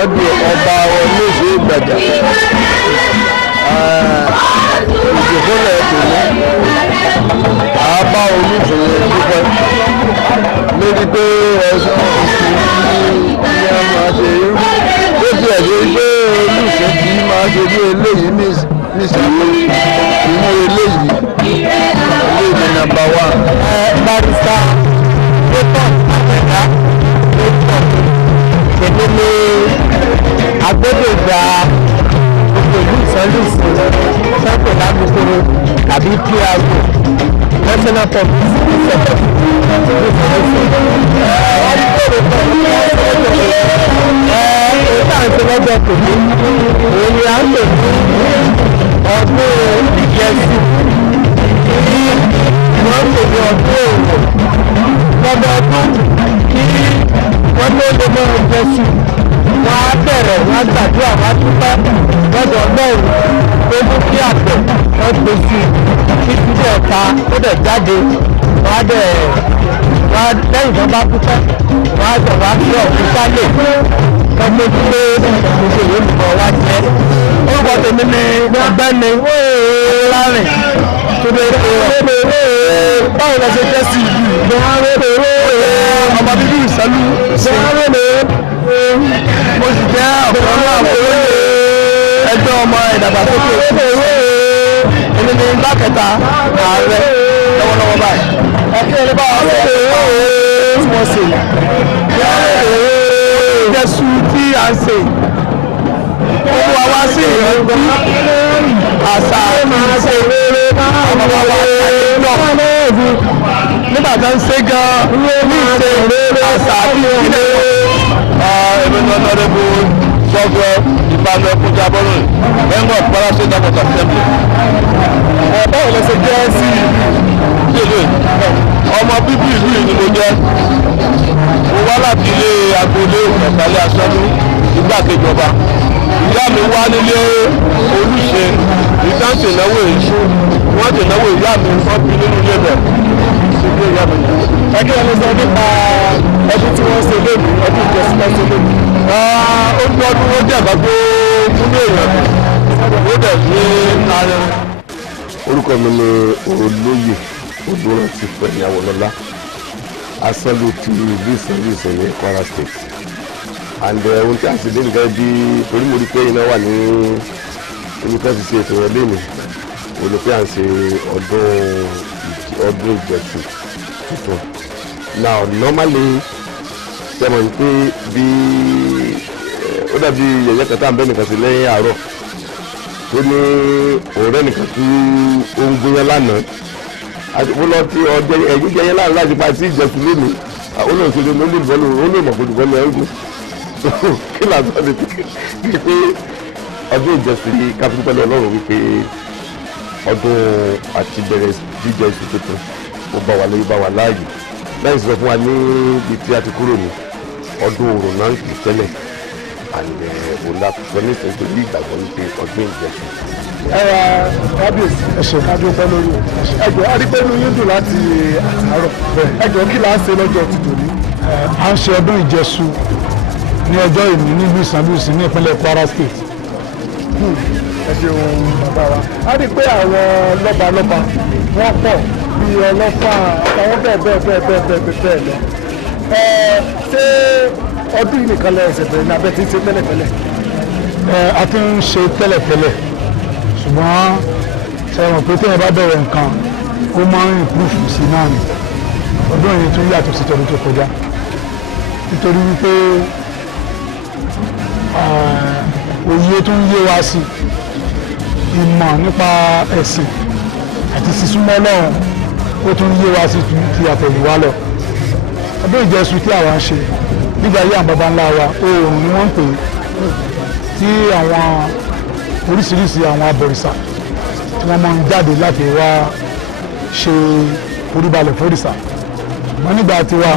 Muhammadu ọba olóṣè Ìgbàjà ìṣèkólẹ̀ tòní àbá olùsòwò dúpẹ́ lórí pé ẹ̀sán ní a máa ṣe irú ó ti ẹ̀ṣẹ́ pé olùsè kì í máa ṣe bí eléyìí nísìnyí inú eléyìí nàmbà wà. Barista lótọ́ àgbẹ̀dá lótọ́ èmi ni agbẹ́dẹ̀gbà gbogbo ìlú ìsọ́lùsì sọ́kò lágbègbè tàbí PRO national public sector lọ́jọ́ tòní òun ni a ń lò ní ọdún ìjẹsì wọ́n lè ní ọdún òwò lọ́dọọdún kí wọ́n tó lè mọ ìjẹsì wọ́n á bẹ̀rẹ̀ wọ́n á gbàdúrà wọ́n á dúpẹ́ lọ́dọ̀ Ọlọ́run tó mú kí àpò wọ́n gbé sí kí títí ẹ̀ka ó dẹ̀ jáde wọ́n á dẹ̀ lẹ́yìn tó bá dúpẹ́ wọ́n á dẹ̀ wá sí ọ̀fun sálẹ̀ ọmọ ìdílé gbogbo ìwé nìkan wá jẹ́ orúkọ tèmi ni ọ̀gbẹ́ni Lárin tó lè báwo la ṣe jẹ́ sí ìlú ọmọ bíbí Ìsẹ́lú mo sì jẹ́ ọ̀pọ̀ náà ẹgbẹ́ ọmọ ìdàgbàsókè èmi ni igbá kẹta ààrẹ lọ́wọ́lọ́wọ́ báyìí ẹ̀kí ẹni bá wà lọ́wọ́ tí wọ́n ṣe Jésù tí a ń ṣe gbogbo wa wá sí ìrẹ́gbẹ́ àṣà máa ṣe rere ọmọ wa wá nígbà tó ń ṣe gan ní ìṣe rere àṣà àti ìdílé èmi ní ọ̀nàdébù sọ́gbọ́ ìbánu ẹkùn jábọ́rò ẹ̀wọ̀n pàrọ̀ṣẹ́ dàpọ̀tà assembly. Báwo ló ṣe jẹ́ sí ìlú ọmọ bíbí ìlú yìí ni mo jẹ́ mo wá láti ilé agboolé ọ̀sálẹ̀ aṣọ́nú igbákejì ọba ìyá mi wá nílé Olúṣe ìdáǹtì ìnáwó èyí wọ́n ti náwó ìyá mi wọ́n bí nínú ilé bẹ̀ ṣùgbọ́n ìyá mi. Ẹgbẹ́ wọn ló sọ nípa ọdún tí wọ́n ṣe lónìí ọdún ìjọsìn náà ṣe lónìí. Ojú ọdún ó jẹ́ ẹ̀ka tó múlò èèyàn ó dẹ̀ ní ààrẹ. Orúkọ mi ni Olóyè Odúrántì Fẹ́mi Awólọ́lá Asọ́lù ti ìlú Ìsẹ́yìn ní Kwara State and ohun tí a sì dé nìkan bí torí mo rí pé iná wà ní ibi tó ti ṣe ètò wọn lé mi olùpẹ́ à ń ṣe ọdún ìjẹsìn tuntun. Now normally ṣe mọ̀ ní pé bí ó dàbí yẹ̀yẹ́ kan tá à ń bẹ́ nìkan sí lẹ́yìn àárọ̀ tó ní ọ̀rẹ́ nìkan tí ó ń gbóyán lánàá àtìkú lọ tí ọjọ́ ẹ̀yìn jẹyẹ láàrín láti pa sí ìjẹsìn lónìí olóòṣèlú olóòmọ̀kòdùbọ́lù ẹ̀rù kí làásán ni pé ọdún ìjẹsìn ní káfíńtà Ọlọ́run wípé ọdún àti bẹ̀rẹ̀ jíjẹ oṣù tuntun ó bá wa lórí bá wa láàyè láì sọ fún wa ní ibi tí a ti kúrò ní ọdún òrùn náà kì í tẹ́lẹ̀ àlẹ́ òlàpọ̀ ní ìtọ́jú bí ìgbàgbọ́ wípé ọdún ìjẹsìn. Kábíyèsí ẹ̀ṣẹ̀ kábíyèsí lórí ẹ̀jọ̀ adípẹ́nu yín dùn láti àtàárọ̀ ẹ̀jọ̀ kí là ń ṣe lọ́jọ́ ti tòní. À ń ṣe ọdún ìjẹsù ní ọjọ́ ìní nílùú Ìsànlùsì ní ìpínlẹ̀ Kwara State. Ẹ ṣeun bàbá wa a rí pé àwọn lọ́balọ́ba wọ́n pọ̀ bíi ọlọ́fà àtàwọn bẹ́ẹ̀ lọ. Ṣé ọdún yìí nìkan lẹ ẹsẹ̀ bẹ̀rẹ̀ ní abẹ́ tí ń ṣe tẹ́lẹ̀tẹ́lẹ̀? A ti ń ṣe tẹ́lẹ̀tẹ́lẹ̀ ṣùgbọ́n sẹ́wọ̀n pé téèyàn bá bẹ̀rẹ̀ nǹkan ó máa ń improve sí náà ni ọdún yìí tún yàtọ̀ sí tọdún tó kọjá nítorí wípé òye tó ń yé wa sí ìmọ̀ nípa ẹ̀sìn àti sísúnmọ́ Ọlọ́run ó tún yé wa sí ti àtẹ̀yìnwá lọ. Ọdún ìjẹsù tí àwa ń ṣe nígbà yí àwọn baba ńlá wa oòrùn ni wọ́n ń pè tí àwọn oríṣiríṣi àwọn abọ̀rìṣà tí wọ́n máa ń jáde láti wá ṣe oríbalẹ̀ fòrìṣà wọ́n nígbà tí wá.